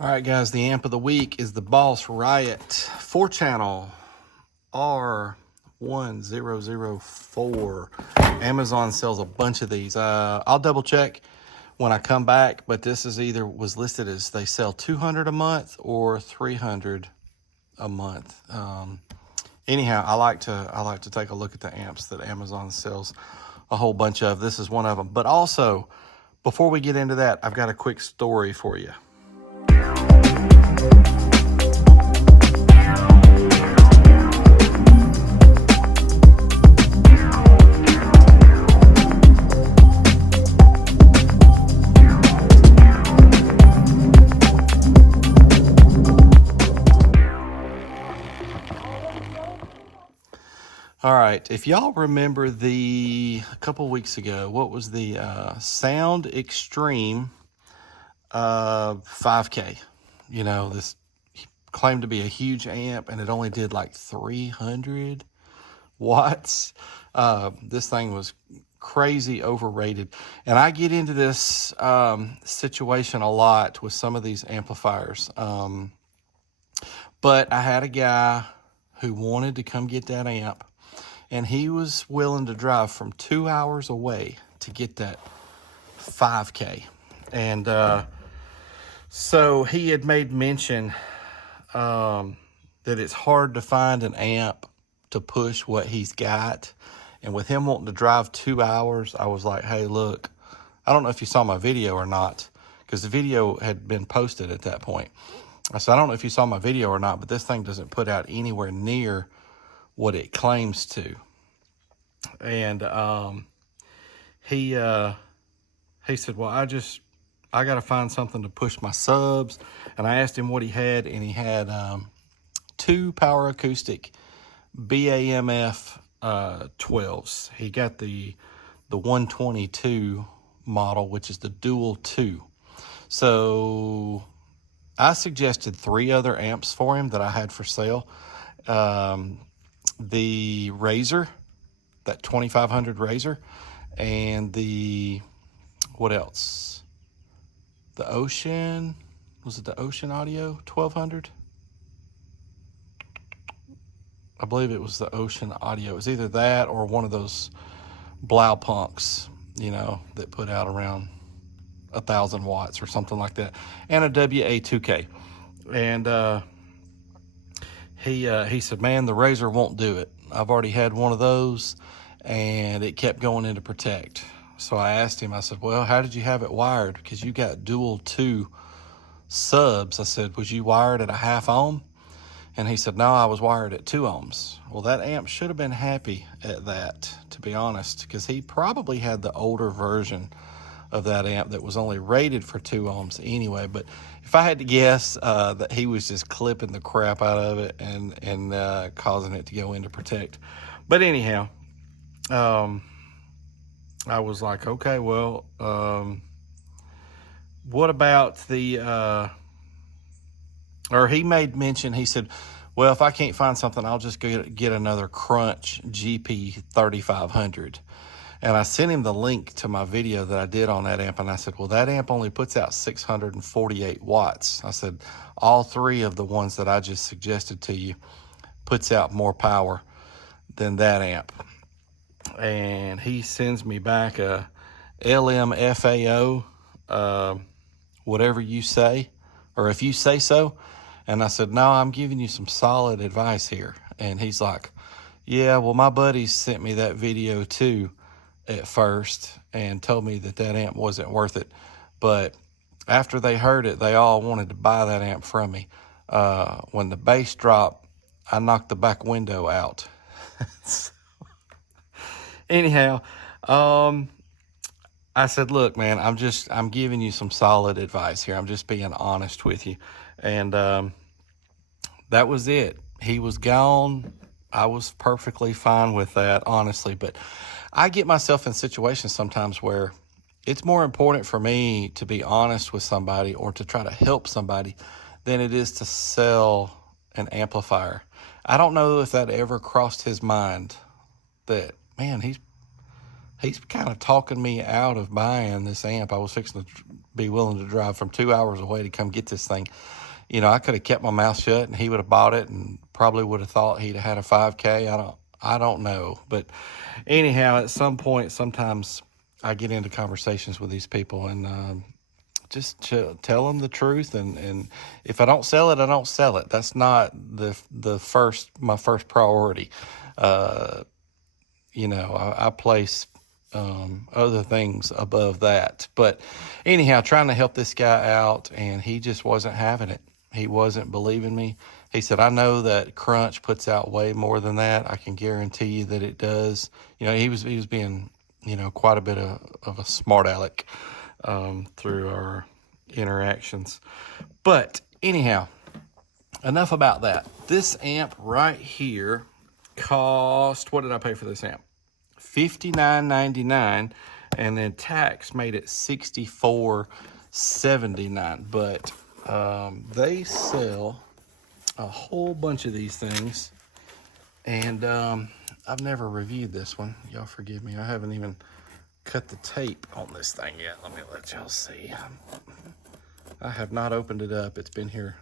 All right, guys, the amp of the week is the Boss Riot 4-channel R1004. Amazon sells a bunch of these. I'll double check when I come back, but this is either was listed as they sell 200 a month or 300 a month. Anyhow, I like to take a look at the amps that Amazon sells a whole bunch of. This is one of them. But also, before we get into that, I've got a quick story for you. All right, if y'all remember a couple weeks ago, what was the Sound Extreme 5K? You know, this claimed to be a huge amp, and it only did like 300 watts. This thing was crazy overrated. And I get into this situation a lot with some of these amplifiers. But I had a guy who wanted to come get that amp, and he was willing to drive from 2 hours away to get that 5K. And so he had made mention that it's hard to find an amp to push what he's got. And with him wanting to drive 2 hours, I was like, hey, look, I don't know if you saw my video or not, because the video had been posted at that point. I said, I don't know if you saw my video or not, but this thing doesn't put out anywhere near what it claims to. And he said, well, I got to find something to push my subs. And I asked him what he had, and he had 2 Power Acoustic BAMF 12s. He got the 122 model, which is the dual 2. So I suggested 3 other amps for him that I had for sale. The Razor, that 2500 Razor, and what else? The Ocean, was it the Ocean Audio 1200? I believe it was the Ocean Audio. It was either that or one of those Blaupunks, you know, that put out around 1,000 watts or something like that, and a WA2K. And he said, man, the Razor won't do it. I've already had one of those, and it kept going into Protect. So I asked him, I said, well, how did you have it wired? Because you got dual 2 subs. I said, was you wired at a 0.5 ohm? And he said, no, I was wired at 2 ohms. Well, that amp should have been happy at that, to be honest, because he probably had the older version of that amp that was only rated for 2 ohms anyway. But if I had to guess, that he was just clipping the crap out of it and causing it to go into Protect. But anyhow, I was like, okay, well, what about or he made mention, he said, well, if I can't find something, I'll just get another Crunch GP 3500. And I sent him the link to my video that I did on that amp, and I said, well, that amp only puts out 648 watts. I said, all 3 of the ones that I just suggested to you puts out more power than that amp. And he sends me back a LMFAO, whatever you say, or if you say so. And I said, no, I'm giving you some solid advice here. And he's like, yeah, well, my buddies sent me that video too at first and told me that amp wasn't worth it. But after they heard it, they all wanted to buy that amp from me. When the bass dropped, I knocked the back window out. Anyhow, I said, look, man, I'm giving you some solid advice here. I'm just being honest with you. And that was it. He was gone. I was perfectly fine with that, honestly. But I get myself in situations sometimes where it's more important for me to be honest with somebody or to try to help somebody than it is to sell an amplifier. I don't know if that ever crossed his mind that, man, he's he's kind of talking me out of buying this amp. I was fixing to be willing to drive from 2 hours away to come get this thing. You know, I could have kept my mouth shut and he would have bought it and probably would have thought he'd have had a 5K. I don't know. But anyhow, at some point, sometimes I get into conversations with these people and just tell them the truth. And if I don't sell it, I don't sell it. That's not my first priority. You know, I place other things above that. But anyhow, trying to help this guy out, and he just wasn't having it. He wasn't believing me. He said, I know that Crunch puts out way more than that. I can guarantee you that it does. You know, he was being, you know, quite a bit of a smart aleck through our interactions. But anyhow, enough about that. This amp right here cost, what did I pay for this amp? $59.99, and then tax made it $64.79. But they sell a whole bunch of these things, and I've never reviewed this one. Y'all forgive me. I haven't even cut the tape on this thing yet. Let me let y'all see. I have not opened it up. It's been here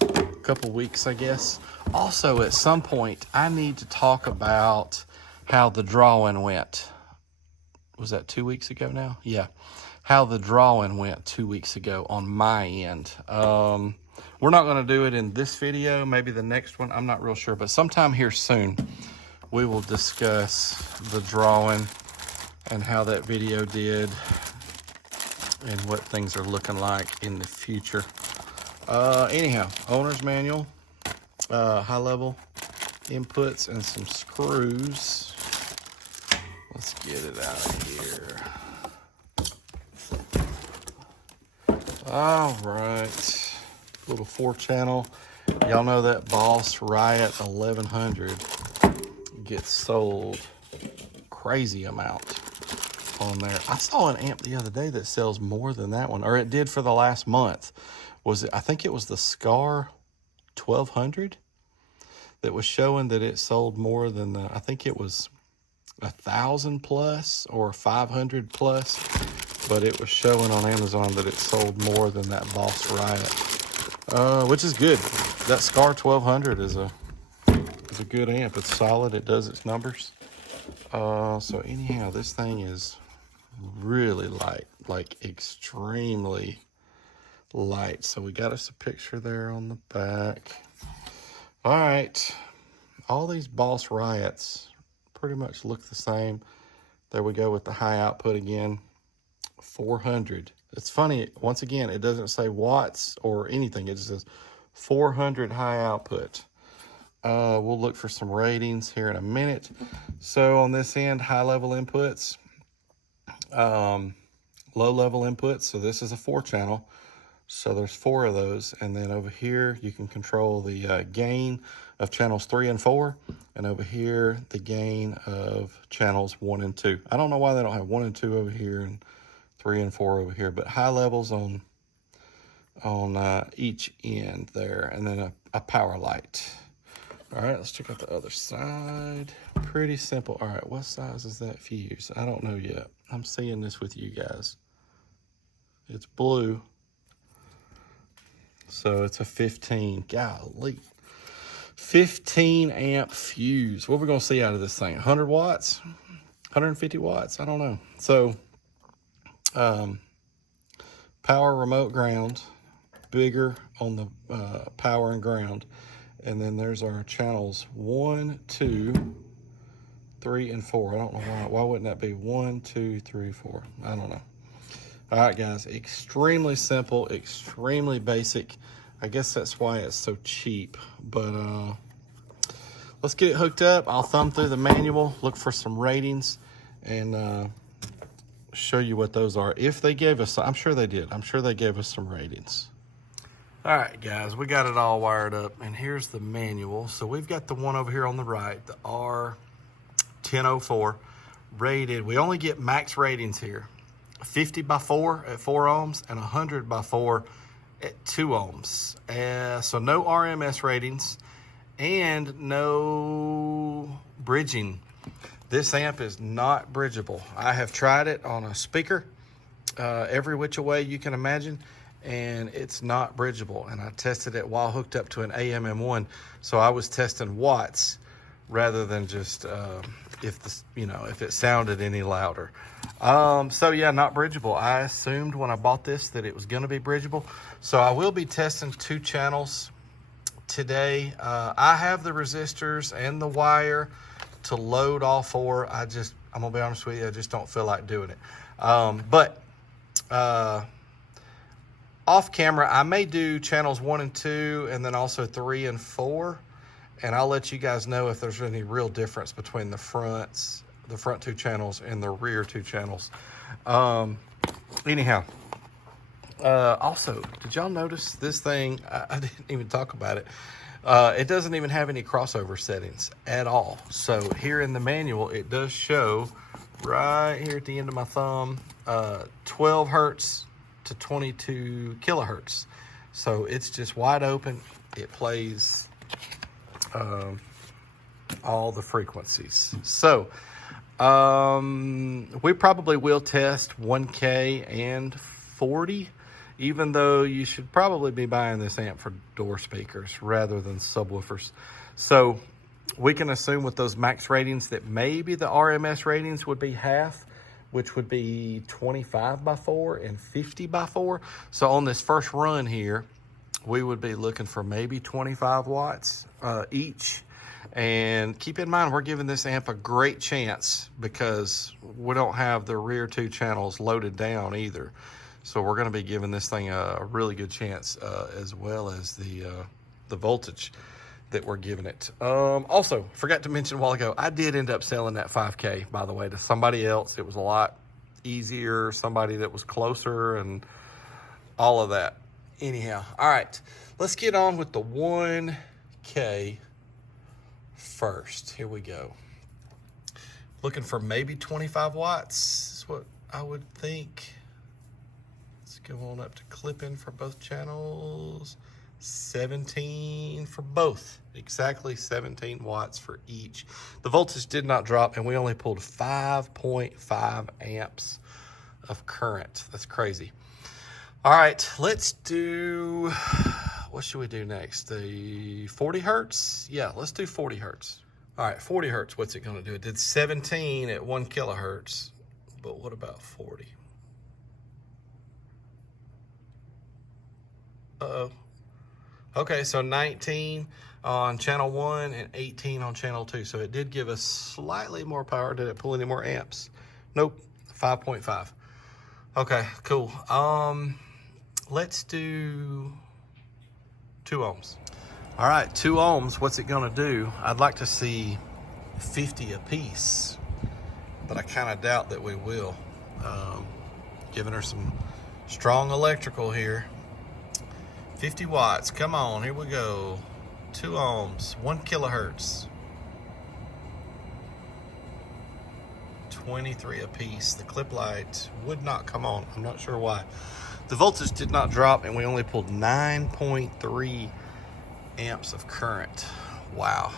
a couple weeks, I guess. Also, at some point, I need to talk about how the drawing went. Was that 2 weeks ago now? Yeah. How the drawing went 2 weeks ago on my end. We're not going to do it in this video, maybe the next one. I'm not real sure, but sometime here soon, we will discuss the drawing and how that video did and what things are looking like in the future. Anyhow, owner's manual, high level inputs, and some screws. Let's get it out of here. All right, little 4-channel. Y'all know that Boss Riot 1100 gets sold crazy amount on there. I saw an amp the other day that sells more than that one, or it did for the last month. Was it? I think it was the Scar 1200 that was showing that it sold more than the, I think it was 1,000 plus or 500 plus, but it was showing on Amazon that it sold more than that Boss Riot, which is good. That Scar 1200 is a good amp. It's solid. It does its numbers. So anyhow, this thing is really light, like extremely light. So we got us a picture there on the back. All right, all these Boss Riots pretty much look the same. There we go with the high output again, 400. It's funny, once again, it doesn't say watts or anything. It just says 400 high output. We'll look for some ratings here in a minute. So on this end, high level inputs, low level inputs. So this is a 4-channel. So there's 4 of those. And then over here, you can control the gain of channels 3 and 4. And over here, the gain of channels 1 and 2. I don't know why they don't have 1 and 2 over here and 3 and 4 over here, but high levels on each end there. And then a power light. All right, let's check out the other side. Pretty simple. All right, what size is that fuse? I don't know yet. I'm seeing this with you guys. It's blue. So it's a 15. Golly. 15 amp fuse. What are we going to see out of this thing? 100 watts? 150 watts? I don't know. So, power, remote, ground. Bigger on the power and ground. And then there's our channels 1, 2, 3, and 4. I don't know why. Why wouldn't that be 1, 2, 3, 4? I don't know. All right, guys. Extremely simple, extremely basic. I guess that's why it's so cheap. But let's get it hooked up. I'll thumb through the manual, look for some ratings, and show you what those are. If they gave us, I'm sure they did. I'm sure they gave us some ratings. All right, guys, we got it all wired up, and here's the manual. So we've got the one over here on the right, the R1004, rated. We only get max ratings here, 50 by 4 at 4 ohms and 100 by 4 at 2 ohms. So no RMS ratings and no bridging. This amp is not bridgeable. I have tried it on a speaker, every which way you can imagine, and it's not bridgeable. And I tested it while hooked up to an AM-M1, so I was testing watts rather than just if it sounded any louder. So yeah, not bridgeable. I assumed when I bought this that it was going to be bridgeable, so I will be testing 2 channels today. I have the resistors and the wire to load all 4. I'm gonna be honest with you, I just don't feel like doing it. But off camera, I may do channels 1 and 2, and then also 3 and 4. And I'll let you guys know if there's any real difference between the front 2 channels and the rear 2 channels. Anyhow, also, did y'all notice this thing? I didn't even talk about it. It doesn't even have any crossover settings at all. So here in the manual, it does show right here at the end of my thumb, 12 hertz to 22 kilohertz. So it's just wide open. It plays all the frequencies. So we probably will test 1K and 40, even though you should probably be buying this amp for door speakers rather than subwoofers. So we can assume with those max ratings that maybe the RMS ratings would be half, which would be 25 by 4 and 50 by 4. So on this first run here, we would be looking for maybe 25 watts each. And keep in mind, we're giving this amp a great chance because we don't have the rear 2 channels loaded down either. So we're going to be giving this thing a really good chance, as well as the voltage that we're giving it. Also, forgot to mention a while ago, I did end up selling that 5K, by the way, to somebody else. It was a lot easier, somebody that was closer and all of that. Anyhow, all right, let's get on with the 1K first. Here we go. Looking for maybe 25 watts is what I would think. Let's go on up to clipping for both channels. 17 for both. Exactly 17 watts for each. The voltage did not drop, and we only pulled 5.5 amps of current. That's crazy. All right, let's do, what should we do next? The 40 hertz? Yeah, let's do 40 hertz. All right, 40 hertz, what's it gonna do? It did 17 at 1 kilohertz, but what about 40? Uh-oh. Okay, so 19 on channel 1 and 18 on channel 2. So it did give us slightly more power. Did it pull any more amps? Nope, 5.5. Okay, cool. Let's do 2 ohms. All right, 2 ohms, what's it gonna do? I'd like to see 50 a piece, but I kind of doubt that we will. Giving her some strong electrical here. 50 watts, come on, here we go. 2 ohms, 1 kilohertz. 23 a piece. The clip light would not come on. I'm not sure why. The voltage did not drop, and we only pulled 9.3 amps of current. Wow.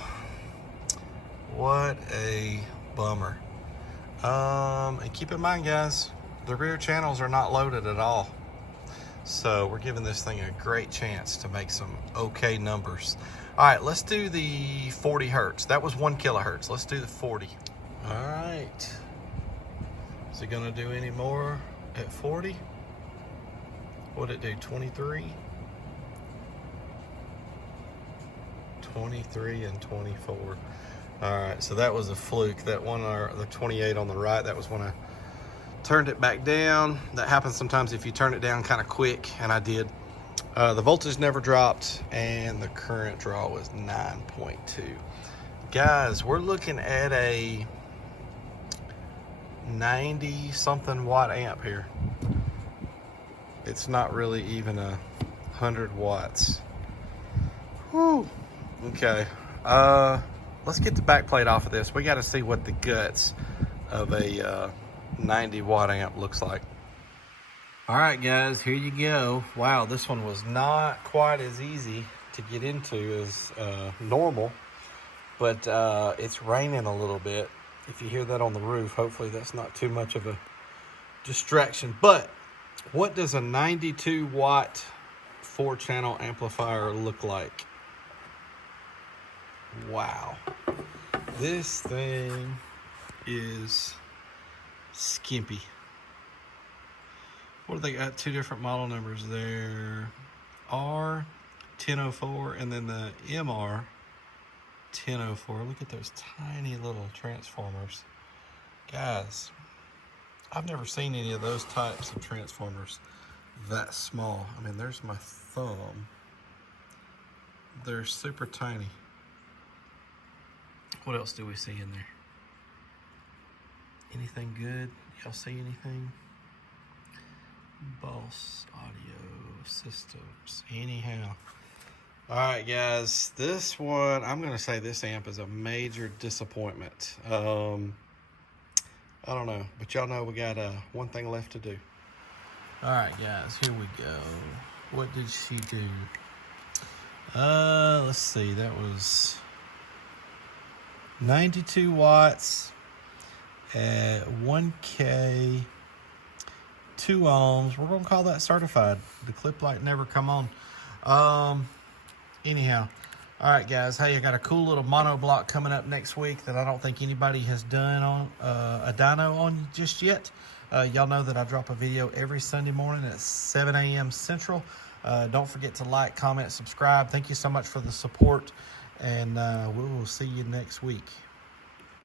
What a bummer. And keep in mind, guys, the rear channels are not loaded at all. So we're giving this thing a great chance to make some okay numbers. All right, let's do the 40 hertz. That was 1 kilohertz. Let's do the 40. All right. Is it gonna do any more at 40? What'd it do, 23? 23 and 24. All right, so that was a fluke. That one, or the 28 on the right, that was when I turned it back down. That happens sometimes if you turn it down kind of quick, and I did. The voltage never dropped, and the current draw was 9.2. Guys, we're looking at a 90 something watt amp here. It's not really even 100 watts. Whew. Okay, let's get the back plate off of this. We got to see what the guts of a 90 watt amp looks like. All right, guys, here you go. Wow, this one was not quite as easy to get into as normal, but it's raining a little bit, If you hear that on the roof, hopefully that's not too much of a distraction. But what does a 92 watt 4-channel amplifier look like? Wow. This thing is skimpy. What do they got? Two different model numbers there. R1004 and then the MR1004. Look at those tiny little transformers. Guys, I've never seen any of those types of transformers that small. I mean, there's my thumb. They're super tiny. What else do we see in there? Anything good? Y'all see anything? Boss Audio Systems. Anyhow. Alright guys, this one, I'm going to say this amp is a major disappointment. I don't know, but y'all know we got one thing left to do. Alright guys, here we go. What did she do? Let's see, that was 92 watts at 1K, 2 ohms. We're gonna call that certified. The clip light never come on. Anyhow, all right guys, hey, I got a cool little mono block coming up next week that I don't think anybody has done on a dyno on just yet. Y'all know that I drop a video every Sunday morning at 7 a.m. Central. Don't forget to like, comment, subscribe. Thank you so much for the support, and we will see you next week.